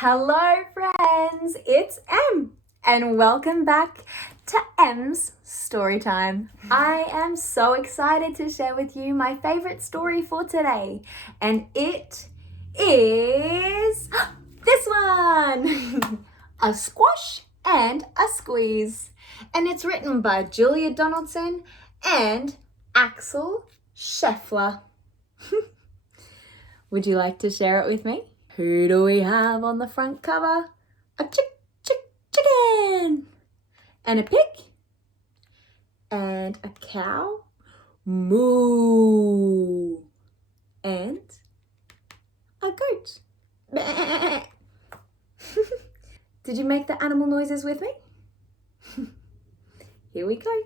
Hello friends, it's Em and welcome back to Em's Story Time. I am so excited to share with you my favorite story for today, and it is this one, A Squash and a Squeeze, and it's written by Julia Donaldson and Axel Scheffler. Would you like to share it with me? Who do we have on the front cover? A chicken! And a pig? And a cow? Moo! And a goat? Did you make the animal noises with me? Here we go.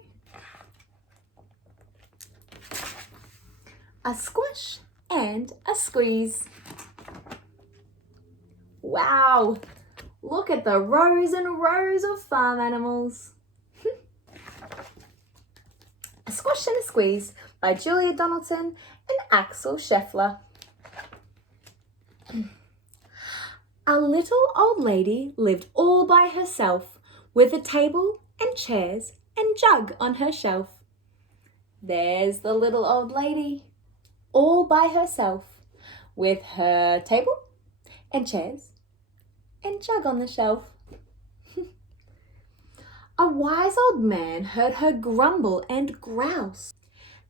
A squash and a squeeze. Wow, look at the rows and rows of farm animals. A Squash and a Squeeze by Julia Donaldson and Axel Scheffler. A little old lady lived all by herself with a table and chairs and jug on her shelf. There's the little old lady, all by herself with her table and chairs and jug on the shelf. A wise old man heard her grumble and grouse.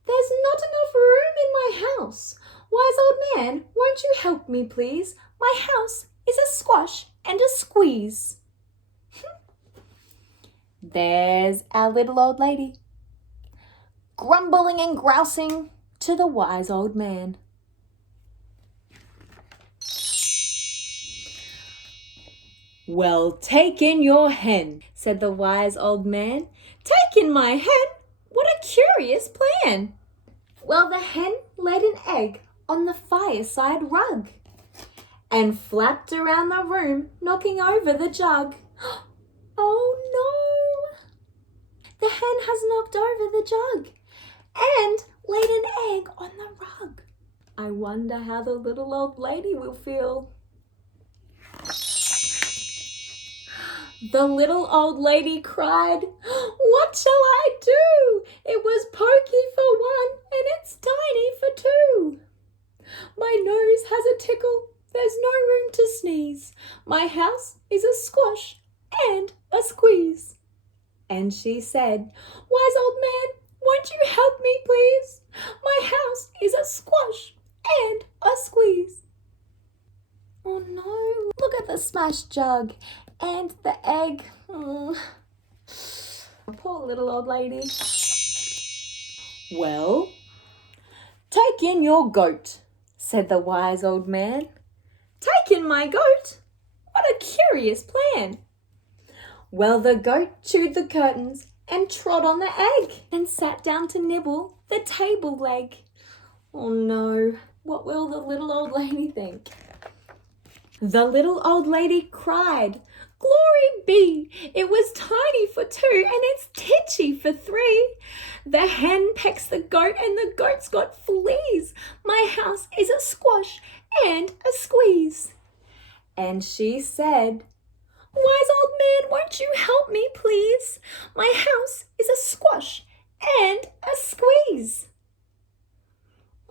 "There's not enough room in my house. Wise old man, won't you help me, please? My house is a squash and a squeeze." There's our little old lady, grumbling and grousing to the wise old man. "Well, take in your hen," said the wise old man. "Take in my hen? What a curious plan!" Well, the hen laid an egg on the fireside rug and flapped around the room, knocking over the jug. Oh no! The hen has knocked over the jug and laid an egg on the rug. I wonder how the little old lady will feel. The little old lady cried, "What shall I do? It was pokey for one and it's tiny for two. My nose has a tickle, there's no room to sneeze. My house is a squash and a squeeze." And she said, "Wise old man, won't you help me, please? My house is a squash and a squeeze." Oh no, look at the smashed jug and the egg. Poor little old lady. "Well, take in your goat," said the wise old man. "Take in my goat? What a curious plan." Well, the goat chewed the curtains and trod on the egg and sat down to nibble the table leg. Oh no, what will the little old lady think? The little old lady cried, "Glory be! It was tiny for two and it's titchy for three. The hen pecks the goat and the goat's got fleas. My house is a squash and a squeeze." And she said, "Wise old man, won't you help me, please? My house is a squash and a squeeze."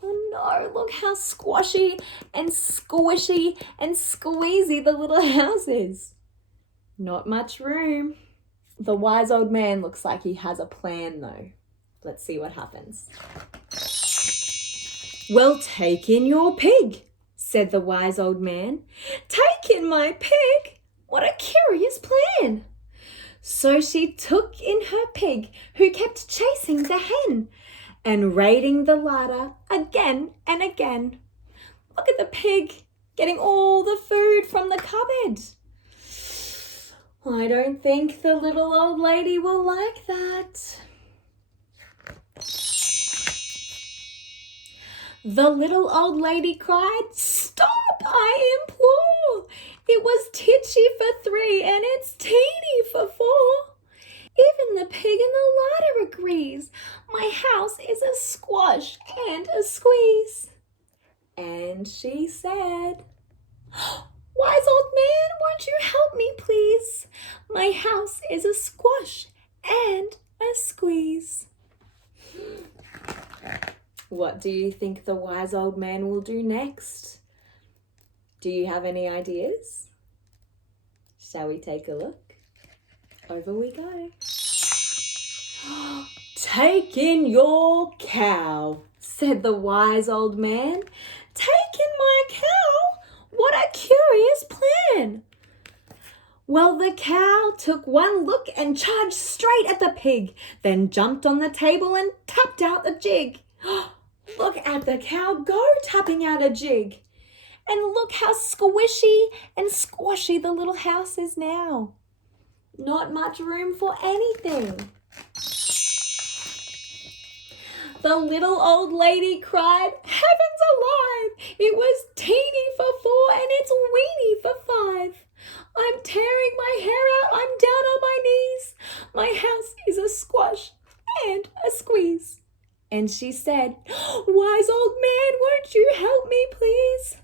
Oh no, look how squashy and squishy and squeezy the little house is. Not much room. The wise old man looks like he has a plan though. Let's see what happens. "Well, take in your pig," said the wise old man. "Take in my pig? What a curious plan." So she took in her pig, who kept chasing the hen and raiding the larder again and again. Look at the pig getting all the food from the cupboard. I don't think the little old lady will like that. The little old lady cried, "Stop, I implore! It was titchy for three and it's teeny for four. Even the pig in the larder agrees. My house is a squash and a squeeze." And she said, "Wise old man, My house is a squash and a squeeze. What do you think the wise old man will do next? Do you have any ideas? Shall we take a look? Over we go. Take in your cow, said the wise old man. Take in my cow? What a curious plan. Well, the cow took one look and charged straight at the pig, then jumped on the table and tapped out the jig. Look at the cow go, tapping out a jig. And look how squishy and squashy the little house is now. Not much room for anything. The little old lady cried, Heavens alive! It was teeny for 4 and it's weeny for 5. I'm tearing my hair out, I'm down on my knees. My house is a squash and a squeeze. And she said, Wise old man, won't you help me please?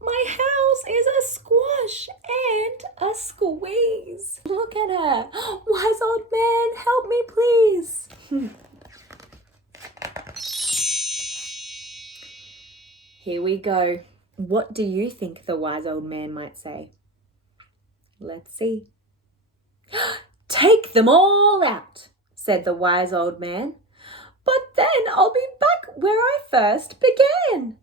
My house is a squash and a squeeze. Look at her. Wise old man, help me please. Here we go. What do you think the wise old man might say? Let's see. Take them all out, said the wise old man. But then I'll be back where I first began.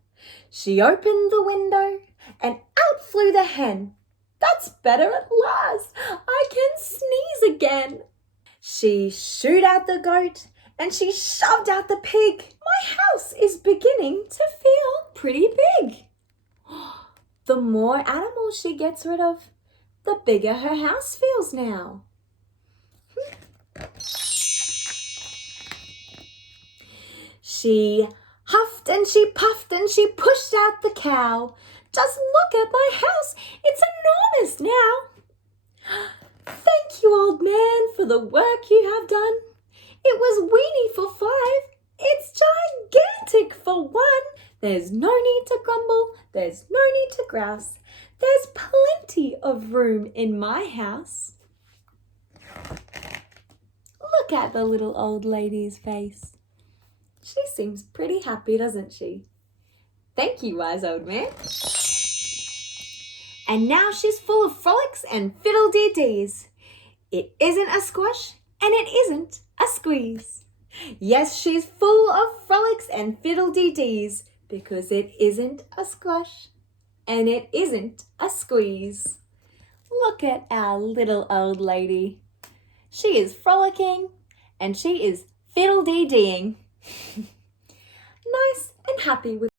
She opened the window and out flew the hen. That's better at last. I can sneeze again. She shooed out the goat and she shoved out the pig. My house is beginning to feel pretty big. The more animals she gets rid of, the bigger her house feels now. She huffed and she puffed and she pushed out the cow. Just look at my house, it's enormous now. Thank you, old man, for the work you have done. It was weeny for 5, it's gigantic for 1. There's no need to grumble, there's no need to grouse. There's plenty of room in my house. Look at the little old lady's face. She seems pretty happy, doesn't she? Thank you, wise old man. And now she's full of frolics and fiddle-dee-dees. It isn't a squash and it isn't a squeeze. Yes, she's full of frolics and fiddle-dee-dees because it isn't a squash and it isn't a squeeze. Look at our little old lady. She is frolicking and she is fiddle-dee-deeing. Nice and happy with